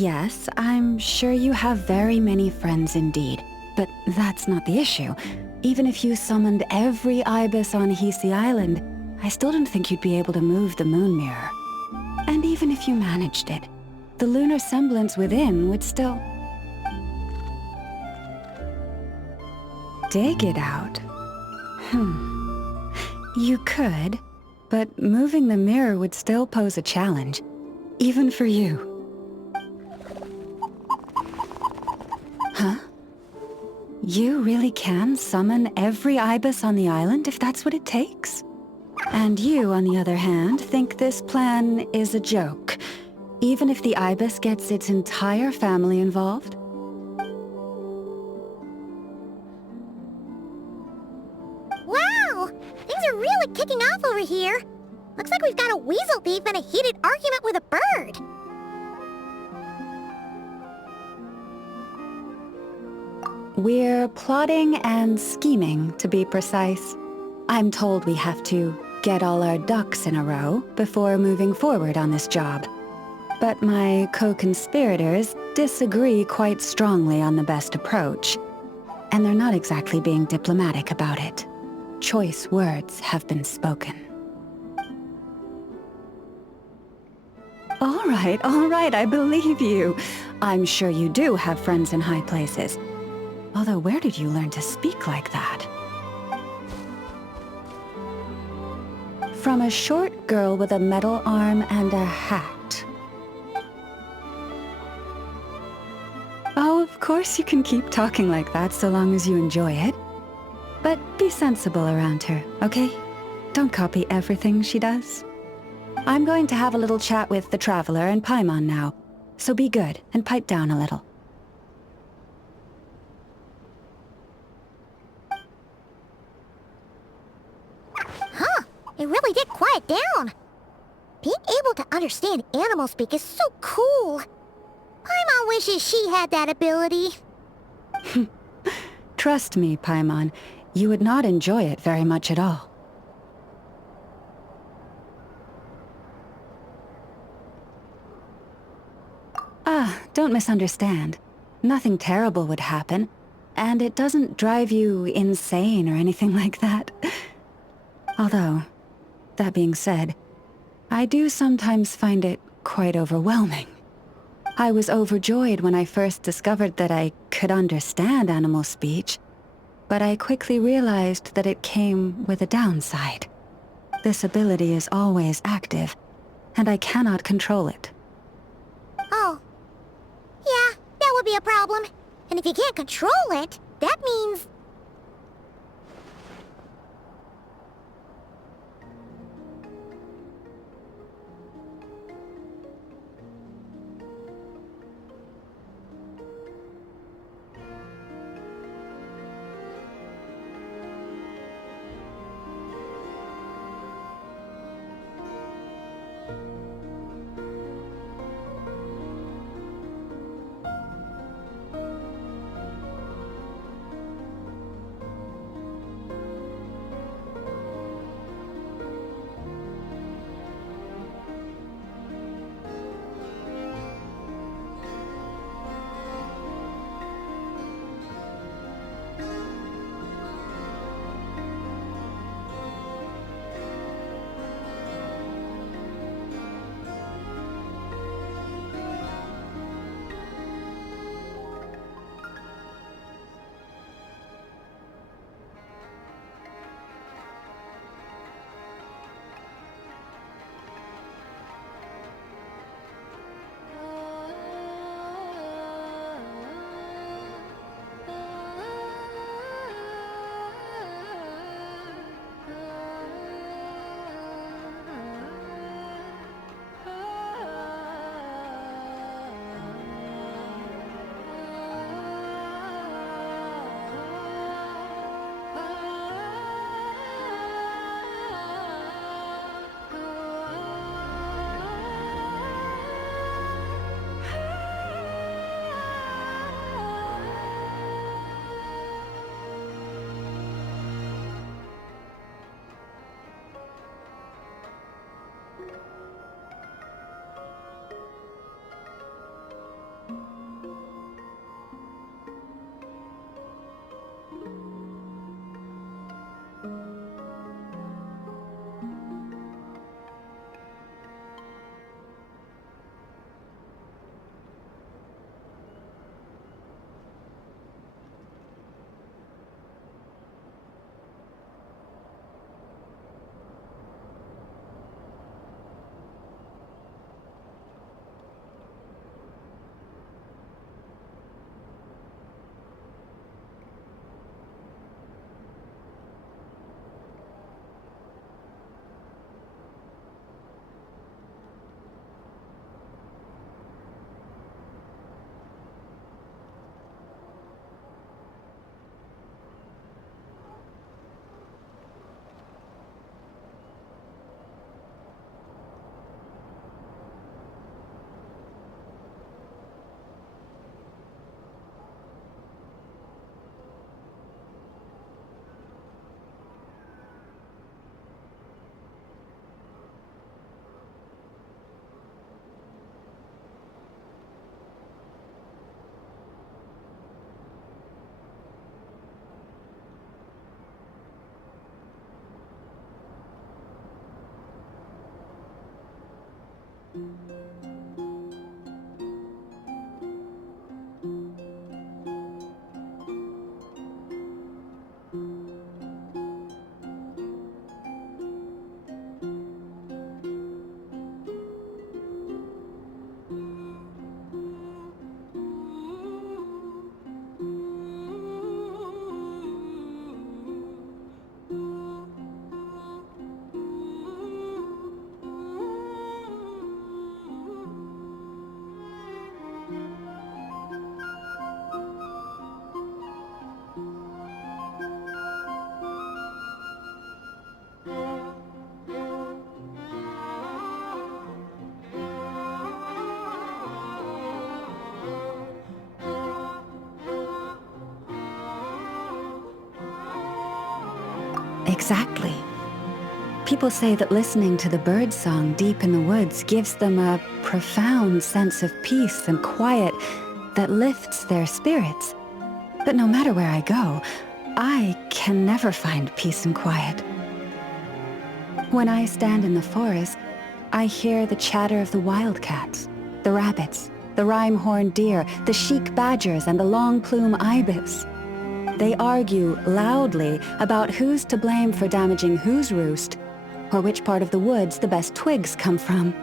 Yes, I'm sure you have very many friends indeed. But that's not the issue. Even if you summoned every ibis on Hisi Island, I still don't think you'd be able to move the moon mirror. And even if you managed it, the lunar semblance within would still... Dig it out? You could, but moving the mirror would still pose a challenge, even for you. Huh? You really can summon every ibis on the island if that's what it takes? And you, on the other hand, think this plan is a joke, even if the ibis gets its entire family involved? Wow! Things are really kicking off over here. Looks like we've got a weasel thief and a heated argument with a bird. We're plotting and scheming, to be precise. I'm told we have to get all our ducks in a row before moving forward on this job. But my co-conspirators disagree quite strongly on the best approach. And they're not exactly being diplomatic about it. Choice words have been spoken. All right, I believe you. I'm sure you do have friends in high places. Although, where did you learn to speak like that? From a short girl with a metal arm and a hat. Oh, of course you can keep talking like that so long as you enjoy it. But be sensible around her, okay? Don't copy everything she does. I'm going to have a little chat with the Traveler and Paimon now, so be good and pipe down a little. Huh, it really did quiet down. Being able to understand animal speak is so cool. Paimon wishes she had that ability. Trust me, Paimon, you would not enjoy it very much at all. Don't misunderstand. Nothing terrible would happen, and it doesn't drive you insane or anything like that. Although, that being said, I do sometimes find it quite overwhelming. I was overjoyed when I first discovered that I could understand animal speech, but I quickly realized that it came with a downside. This ability is always active, and I cannot control it. Oh. Yeah, that would be a problem. And if you can't control it, that means... Exactly. People say that listening to the bird song deep in the woods gives them a profound sense of peace and quiet that lifts their spirits. But no matter where I go, I can never find peace and quiet. When I stand in the forest, I hear the chatter of the wildcats, the rabbits, the rhyme-horned deer, the chic badgers, and the long-plume ibis. They argue loudly about who's to blame for damaging whose roost, or which part of the woods the best twigs come from.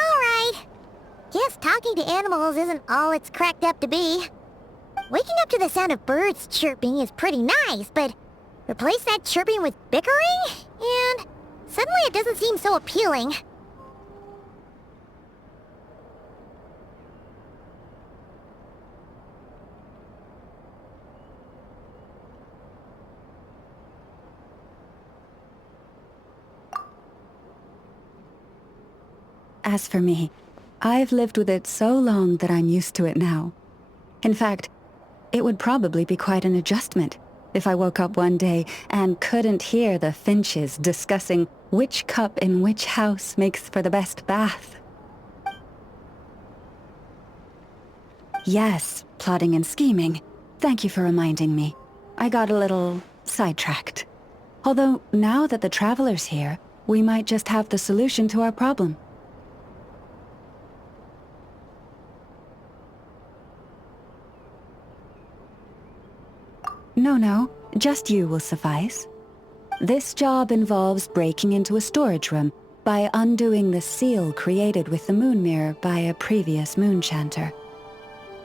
Alright. Guess talking to animals isn't all it's cracked up to be. Waking up to the sound of birds chirping is pretty nice, but replace that chirping with bickering, and suddenly it doesn't seem so appealing. As for me, I've lived with it so long that I'm used to it now. In fact, it would probably be quite an adjustment if I woke up one day and couldn't hear the finches discussing which cup in which house makes for the best bath. Yes, plotting and scheming. Thank you for reminding me. I got a little sidetracked. Although, now that the Traveler's here, we might just have the solution to our problem. No, just you will suffice. This job involves breaking into a storage room by undoing the seal created with the moon mirror by a previous moon chanter.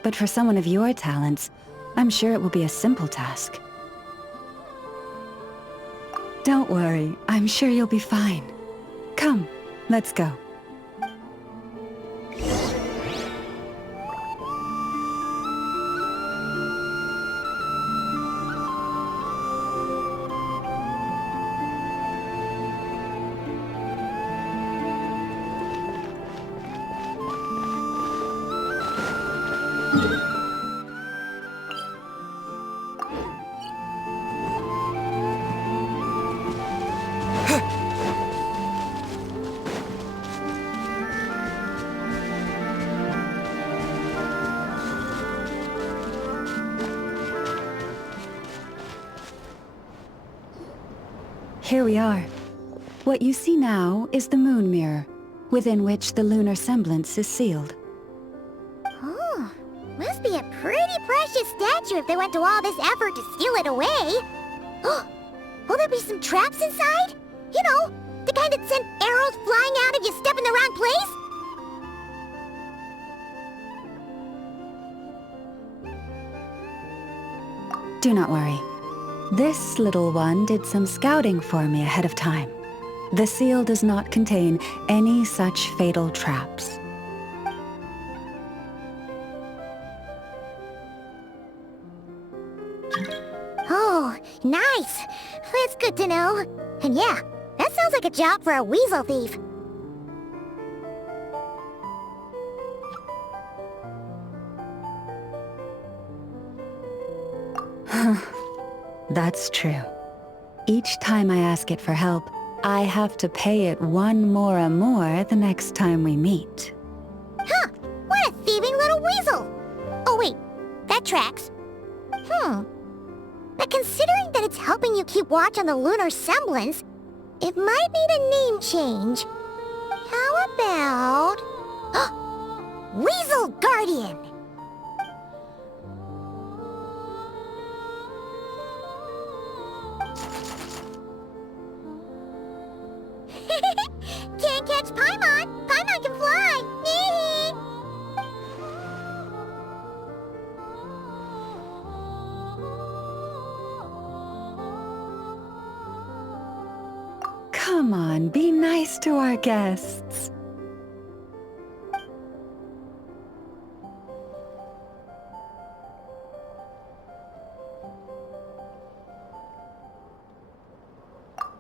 But for someone of your talents, I'm sure it will be a simple task. Don't worry, I'm sure you'll be fine. Come, let's go. Here we are. What you see now is the moon mirror, within which the lunar semblance is sealed. Oh, must be a pretty precious statue if they went to all this effort to steal it away. Oh, will there be some traps inside? You know, the kind that send arrows flying out if you step in the wrong place? Do not worry. This little one did some scouting for me ahead of time. The seal does not contain any such fatal traps. Oh, nice. That's good to know. And yeah, that sounds like a job for a weasel thief. That's true. Each time I ask it for help, I have to pay it one more the next time we meet. Huh, what a thieving little weasel! Oh wait, that tracks. But considering that it's helping you keep watch on the lunar semblance, it might need a name change. How about... Weasel Guardian! Can't catch Paimon! Paimon can fly! Come on, be nice to our guests.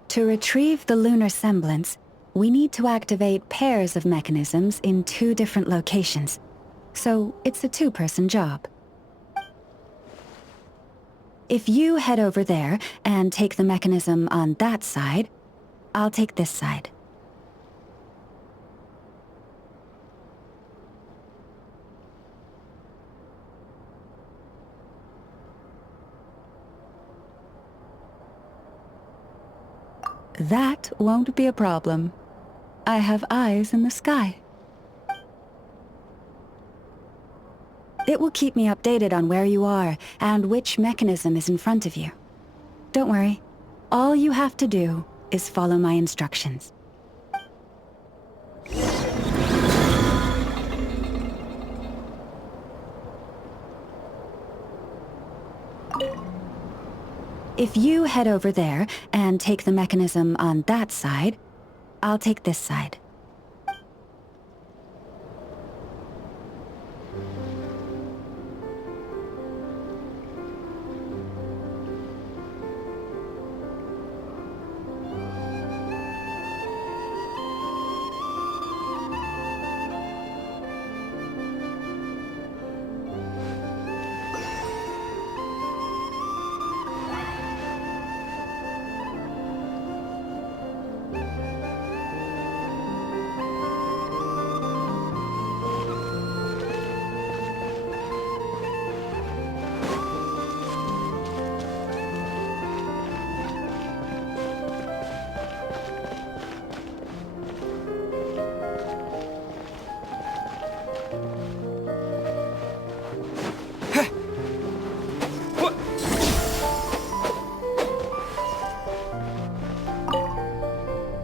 To retrieve the lunar semblance, we need to activate pairs of mechanisms in 2 different locations. So it's a 2-person job. If you head over there and take the mechanism on that side, I'll take this side. That won't be a problem. I have eyes in the sky. It will keep me updated on where you are and which mechanism is in front of you. Don't worry. All you have to do is follow my instructions. If you head over there and take the mechanism on that side, I'll take this side.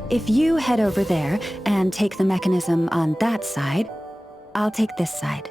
If you head over there and take the mechanism on that side, I'll take this side.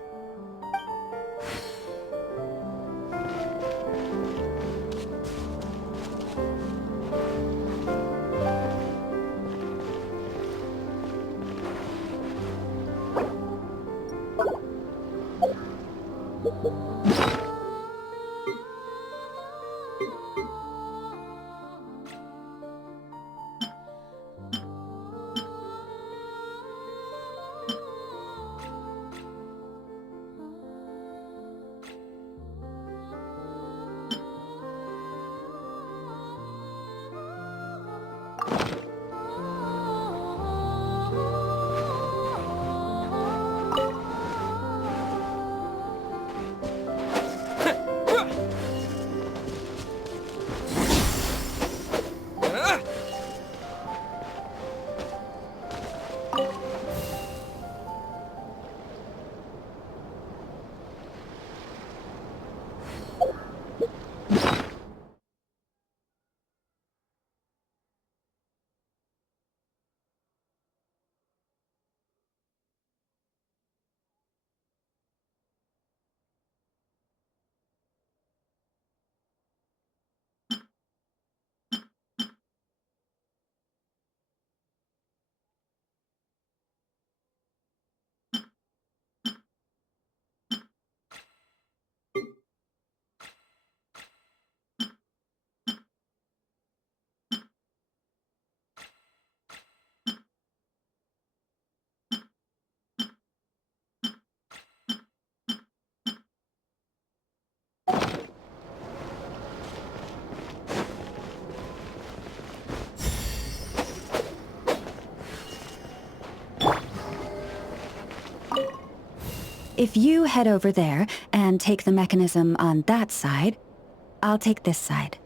If you head over there and take the mechanism on that side, I'll take this side.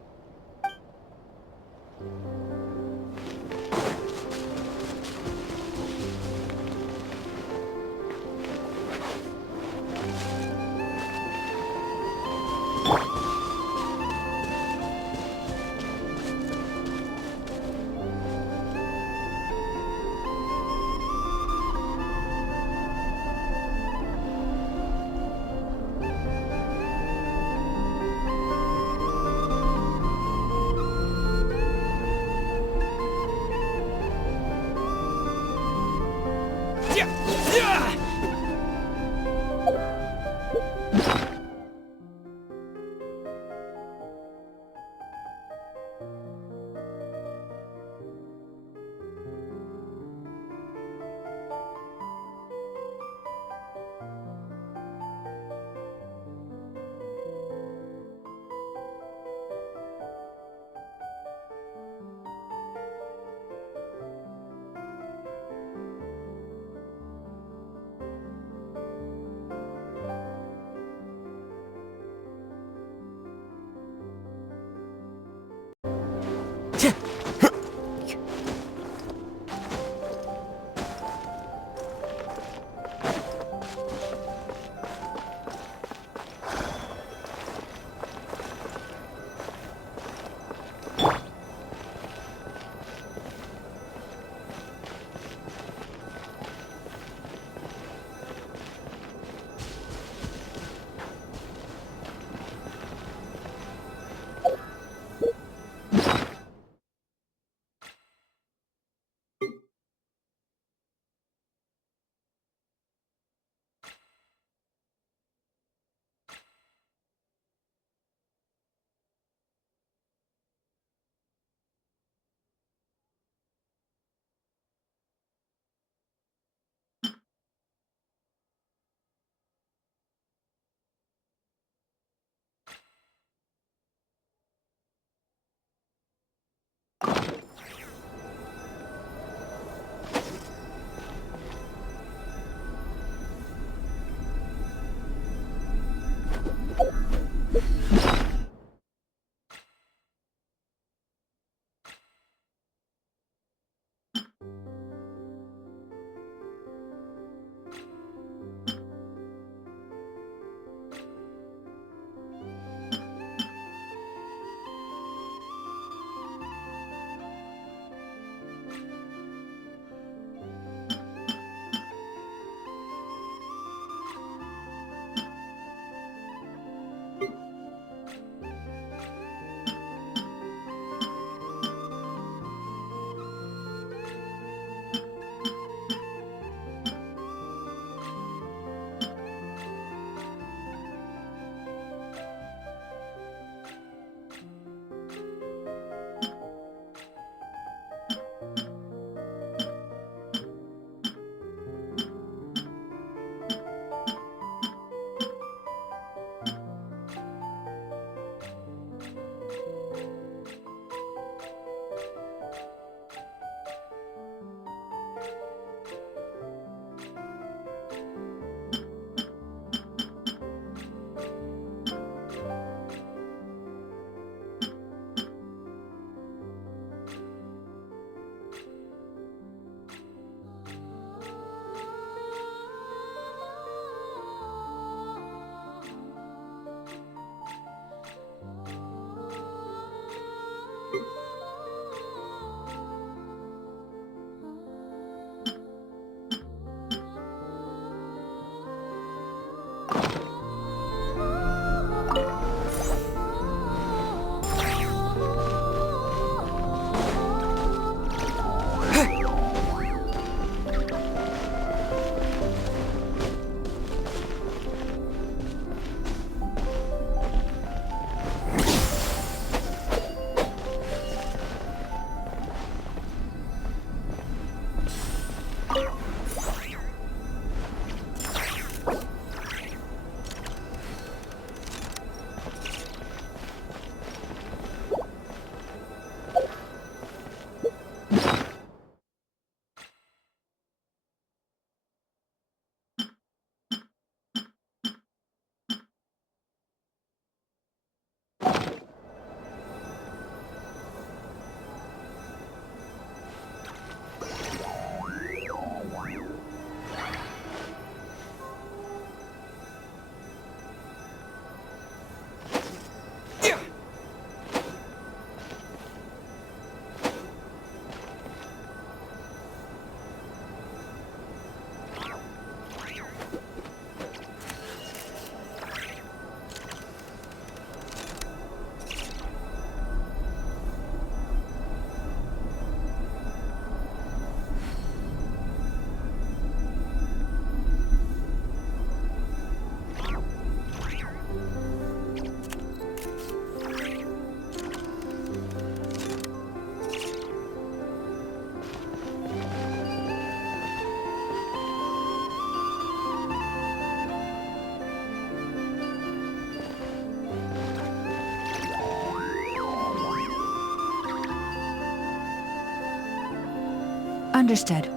Understood.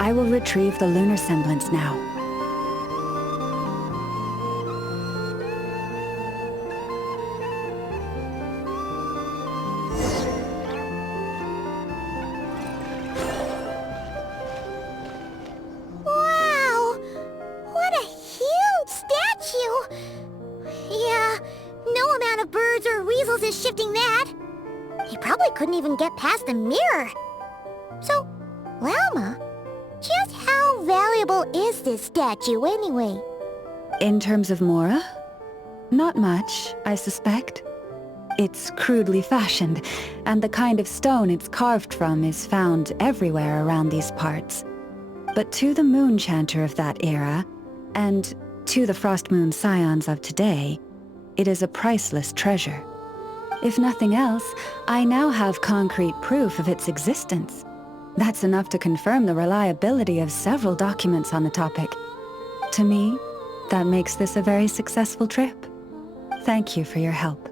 I will retrieve the lunar semblance now. Wow! What a huge statue! Yeah, no amount of birds or weasels is shifting that. He probably couldn't even get past the mirror. So, Lauma, just how valuable is this statue anyway? In terms of Mora? Not much, I suspect. It's crudely fashioned, and the kind of stone it's carved from is found everywhere around these parts. But to the moon chanter of that era, and to the frost moon scions of today, it is a priceless treasure. If nothing else, I now have concrete proof of its existence. That's enough to confirm the reliability of several documents on the topic. To me, that makes this a very successful trip. Thank you for your help.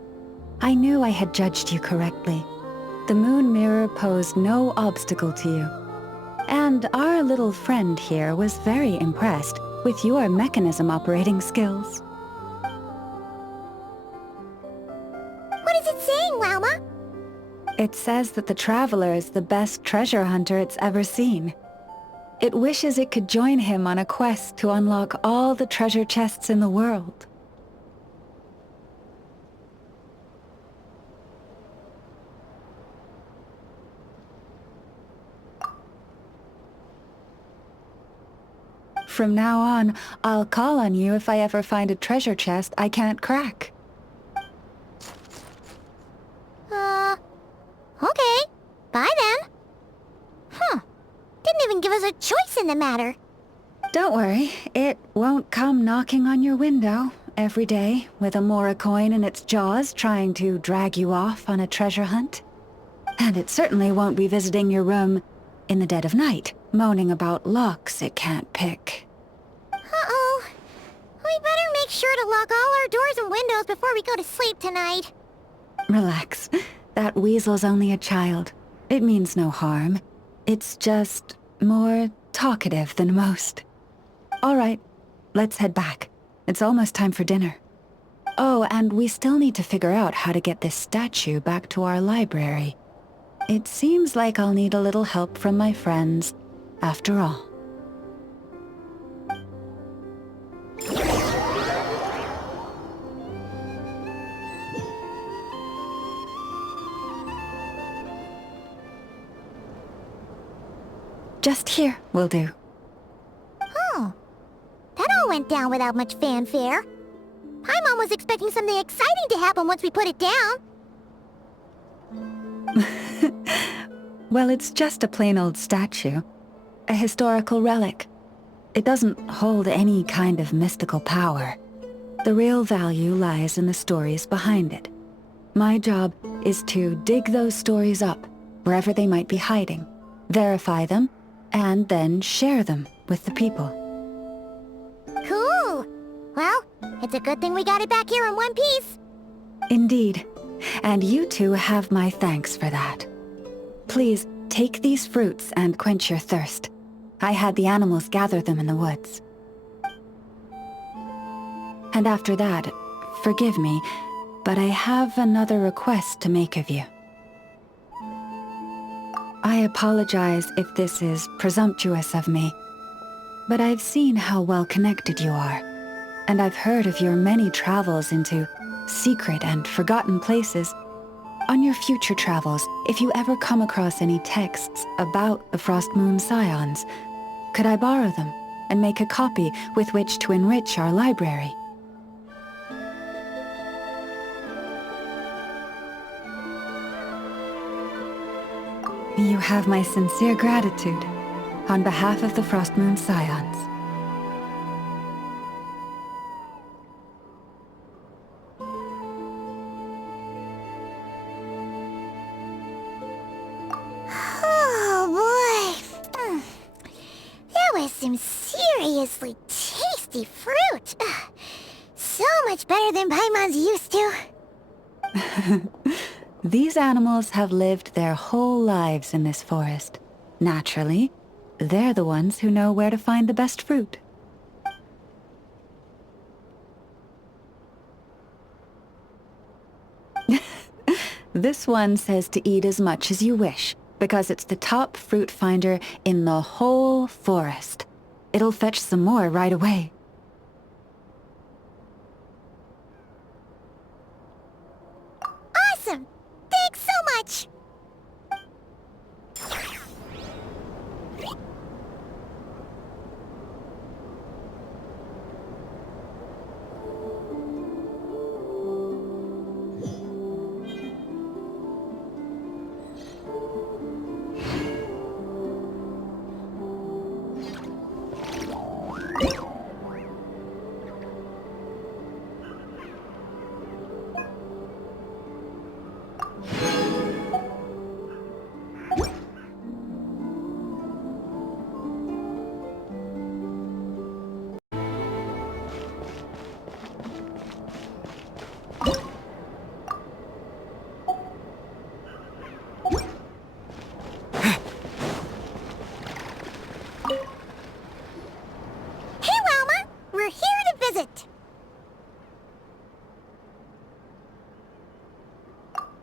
I knew I had judged you correctly. The moon mirror posed no obstacle to you. And our little friend here was very impressed with your mechanism operating skills. What is it saying, Lauma? It says that the Traveler is the best treasure hunter it's ever seen. It wishes it could join him on a quest to unlock all the treasure chests in the world. From now on, I'll call on you if I ever find a treasure chest I can't crack. Okay. Bye then. Didn't even give us a choice in the matter. Don't worry, it won't come knocking on your window every day with a Mora coin in its jaws trying to drag you off on a treasure hunt. And it certainly won't be visiting your room in the dead of night, moaning about locks it can't pick. Uh-oh. We better make sure to lock all our doors and windows before we go to sleep tonight. Relax. That weasel's only a child. It means no harm. It's just more talkative than most. All right, let's head back. It's almost time for dinner. Oh, and we still need to figure out how to get this statue back to our library. It seems like I'll need a little help from my friends, after all. Just here will do. Oh. That all went down without much fanfare. Paimon was expecting something exciting to happen once we put it down. Well, it's just a plain old statue. A historical relic. It doesn't hold any kind of mystical power. The real value lies in the stories behind it. My job is to dig those stories up, wherever they might be hiding, verify them, and then share them with the people. Cool. Well, it's a good thing we got it back here in one piece. Indeed. And you two have my thanks for that. Please, take these fruits and quench your thirst. I had the animals gather them in the woods. And after that, forgive me, but I have another request to make of you. I apologize if this is presumptuous of me, but I've seen how well connected you are, and I've heard of your many travels into secret and forgotten places. On your future travels, if you ever come across any texts about the Frost Moon Scions, could I borrow them and make a copy with which to enrich our library? You have my sincere gratitude on behalf of the Frost Moon Scions. Oh boy. That was some seriously tasty fruit. So much better than Paimon's used to. These animals have lived their whole lives in this forest, naturally, They're the ones who know where to find the best fruit. This one says to eat as much as you wish, because it's the top fruit finder in the whole forest. It'll fetch some more right away. Awesome! Thanks so much!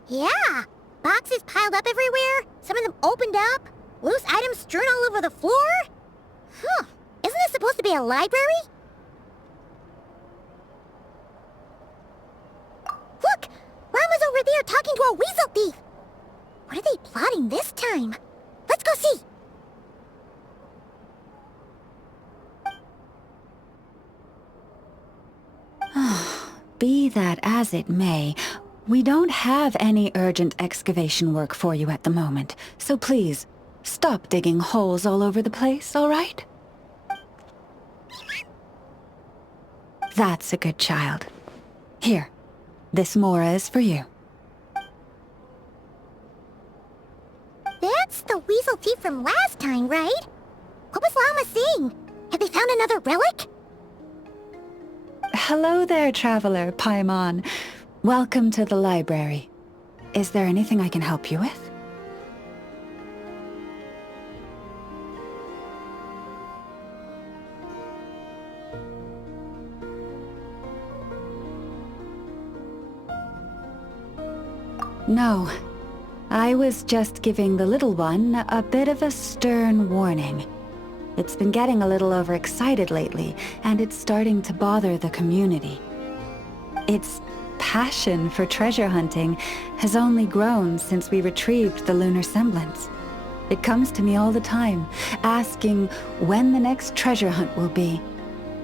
Yeah! Boxes piled up everywhere, some of them opened up, loose items strewn all over the floor. Huh. Isn't this supposed to be a library? Look! Lauma's over there talking to a weasel thief! What are they plotting this time? Let's go see! Be that as it may, we don't have any urgent excavation work for you at the moment, so please, stop digging holes all over the place, all right? That's a good child. Here, this Mora is for you. That's the weasel thief from last time, right? What was Lauma saying? Have they found another relic? Hello there, traveler, Paimon. Welcome to the library. Is there anything I can help you with? No. I was just giving the little one a bit of a stern warning. It's been getting a little overexcited lately, and it's starting to bother the community. Its passion for treasure hunting has only grown since we retrieved the lunar semblance. It comes to me all the time, asking when the next treasure hunt will be.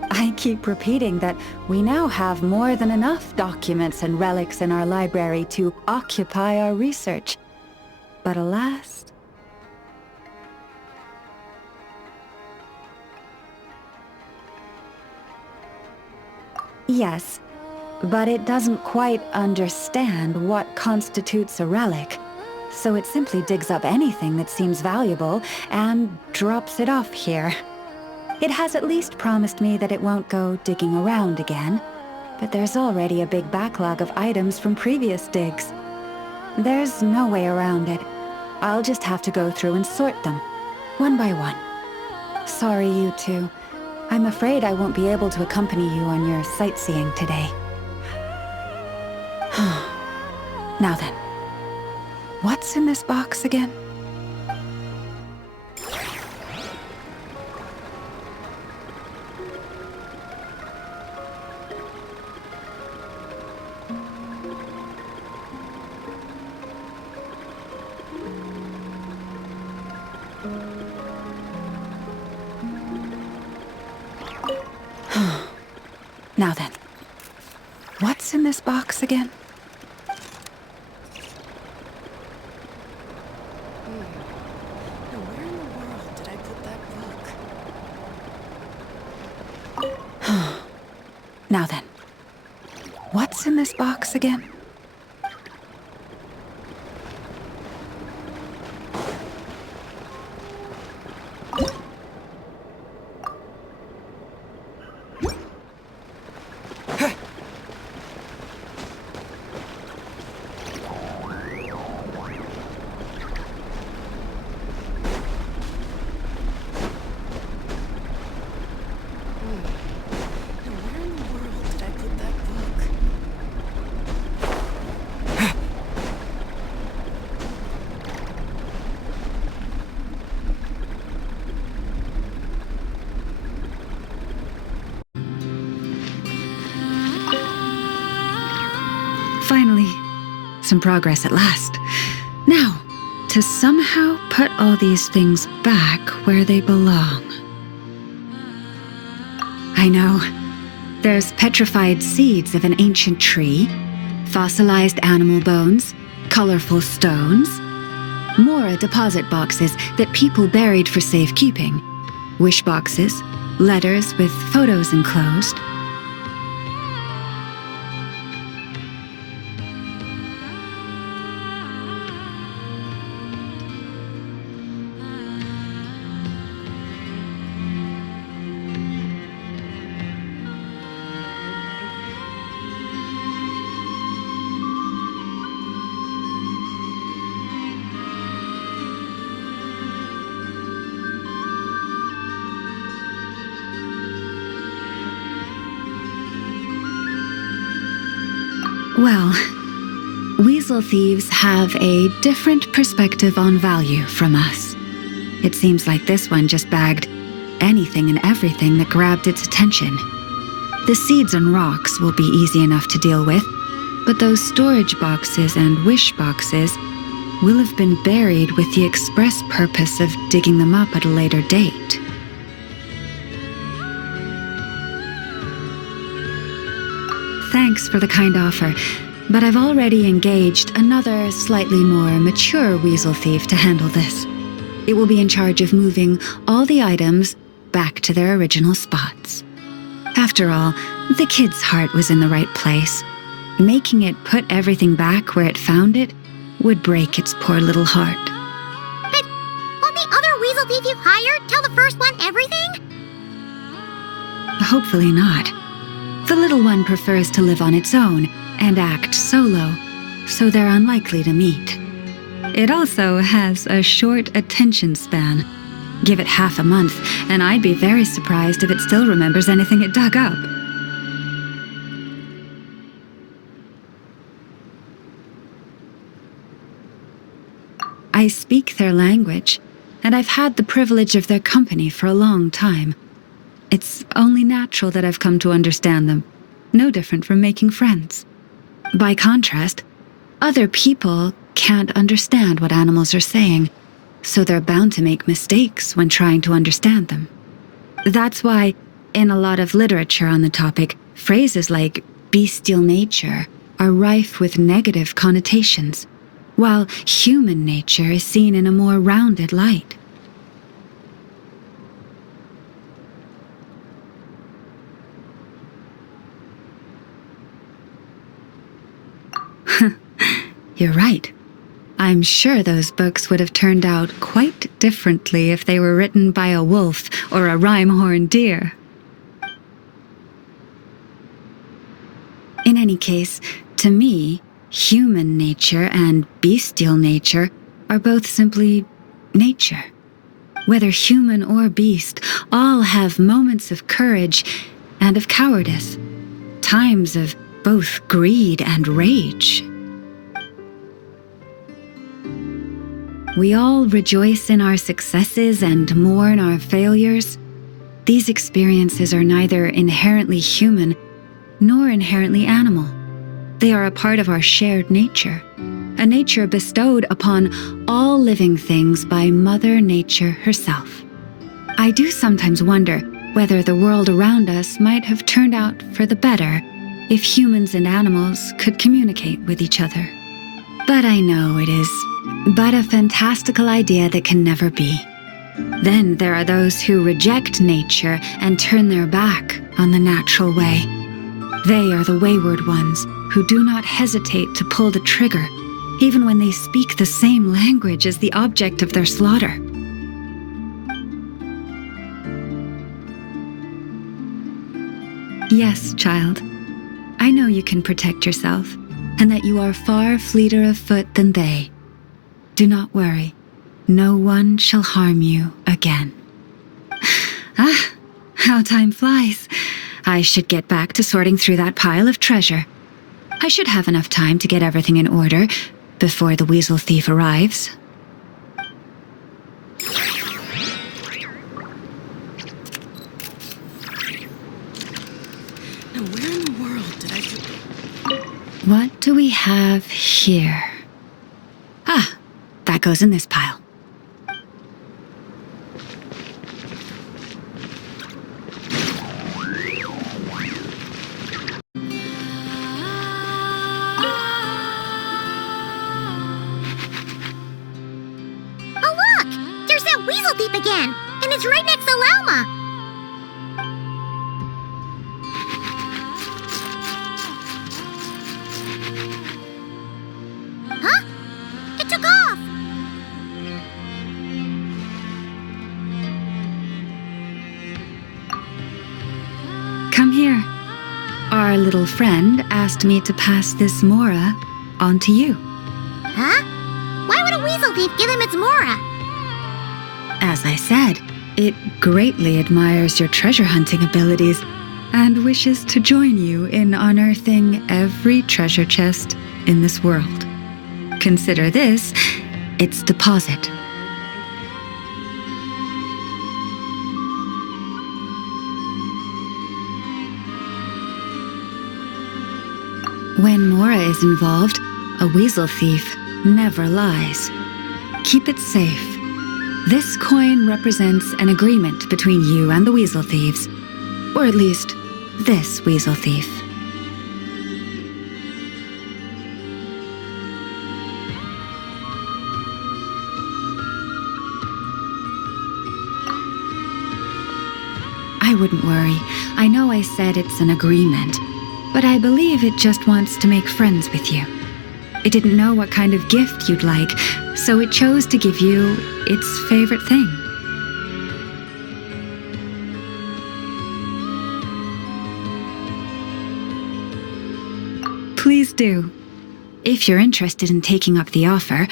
I keep repeating that we now have more than enough documents and relics in our library to occupy our research. But alas... Yes, but it doesn't quite understand what constitutes a relic, so it simply digs up anything that seems valuable and drops it off here. It has at least promised me that it won't go digging around again, but there's already a big backlog of items from previous digs. There's no way around it. I'll just have to go through and sort them, one by one. Sorry, you two. I'm afraid I won't be able to accompany you on your sightseeing today. Now then, what's in this box again? Now then, what's in this box again? Now where in the world did I put that book? Now then, what's in this box again? Finally, some progress at last. Now, to somehow put all these things back where they belong. I know. There's petrified seeds of an ancient tree, fossilized animal bones, colorful stones, more deposit boxes that people buried for safekeeping, wish boxes, letters with photos enclosed. Well, weasel thieves have a different perspective on value from us. It seems like this one just bagged anything and everything that grabbed its attention. The seeds and rocks will be easy enough to deal with, but those storage boxes and wish boxes will have been buried with the express purpose of digging them up at a later date. Thanks for the kind offer, but I've already engaged another slightly more mature weasel thief to handle this. It will be in charge of moving all the items back to their original spots. After all, the kid's heart was in the right place. Making it put everything back where it found it would break its poor little heart. But won't the other weasel thief you hired tell the first one everything? Hopefully not. The little one prefers to live on its own and act solo, so they're unlikely to meet. It also has a short attention span. Give it half a month, and I'd be very surprised if it still remembers anything it dug up. I speak their language, and I've had the privilege of their company for a long time. It's only natural that I've come to understand them, no different from making friends. By contrast, other people can't understand what animals are saying, so they're bound to make mistakes when trying to understand them. That's why, in a lot of literature on the topic, phrases like bestial nature are rife with negative connotations, while human nature is seen in a more rounded light. You're right. I'm sure those books would have turned out quite differently if they were written by a wolf or a rhyme-horned deer. In any case, to me, human nature and bestial nature are both simply nature. Whether human or beast, all have moments of courage and of cowardice, times of both greed and rage. We all rejoice in our successes and mourn our failures. These experiences are neither inherently human nor inherently animal. They are a part of our shared nature, a nature bestowed upon all living things by Mother Nature herself. I do sometimes wonder whether the world around us might have turned out for the better if humans and animals could communicate with each other. But I know it is but a fantastical idea that can never be. Then there are those who reject nature and turn their back on the natural way. They are the wayward ones who do not hesitate to pull the trigger, even when they speak the same language as the object of their slaughter. Yes, child. I know you can protect yourself, and that you are far fleeter of foot than they. Do not worry. No one shall harm you again. Ah, how time flies. I should get back to sorting through that pile of treasure. I should have enough time to get everything in order before the weasel thief arrives. Now where in the world did I... What do we have here? Ah, that goes in this pile. Oh look! There's that weasel thief again! And it's right next to Lauma! Huh? It took off! Come here. Our little friend asked me to pass this Mora on to you. Huh? Why would a weasel thief give him its Mora? As I said, it greatly admires your treasure hunting abilities and wishes to join you in unearthing every treasure chest in this world. Consider this its deposit. When Mora is involved, a weasel thief never lies. Keep it safe. This coin represents an agreement between you and the weasel thieves. Or at least, this weasel thief. I wouldn't worry. I know I said it's an agreement, but I believe it just wants to make friends with you. It didn't know what kind of gift you'd like, so it chose to give you its favorite thing. Please do. If you're interested in taking up the offer,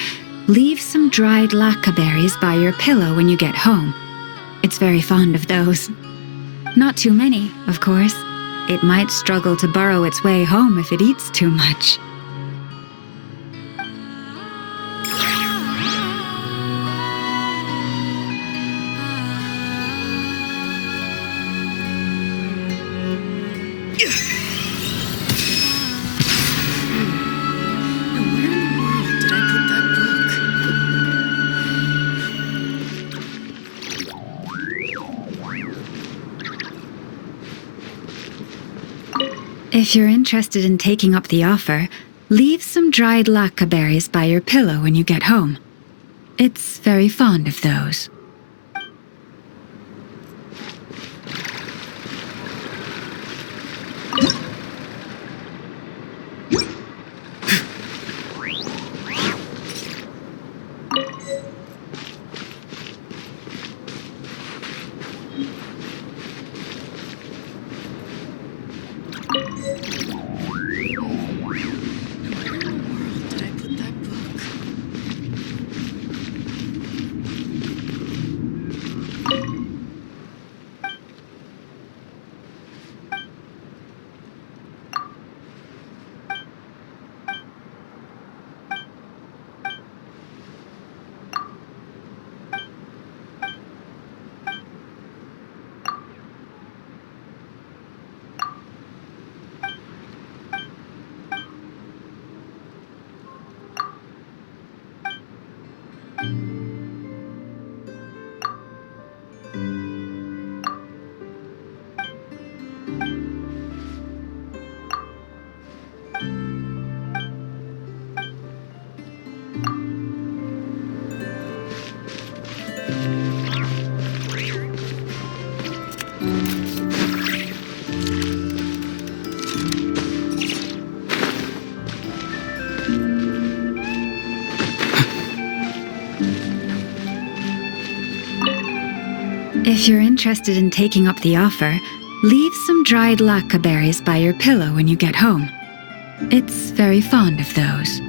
leave some dried lacca berries by your pillow when you get home. It's very fond of those. Not too many, of course. It might struggle to burrow its way home if it eats too much. Now where in the world did I put that book? If you're interested in taking up the offer, leave some dried lacca berries by your pillow when you get home. It's very fond of those. Did I put that book? If you're interested in taking up the offer, leave some dried lacca berries by your pillow when you get home. It's very fond of those.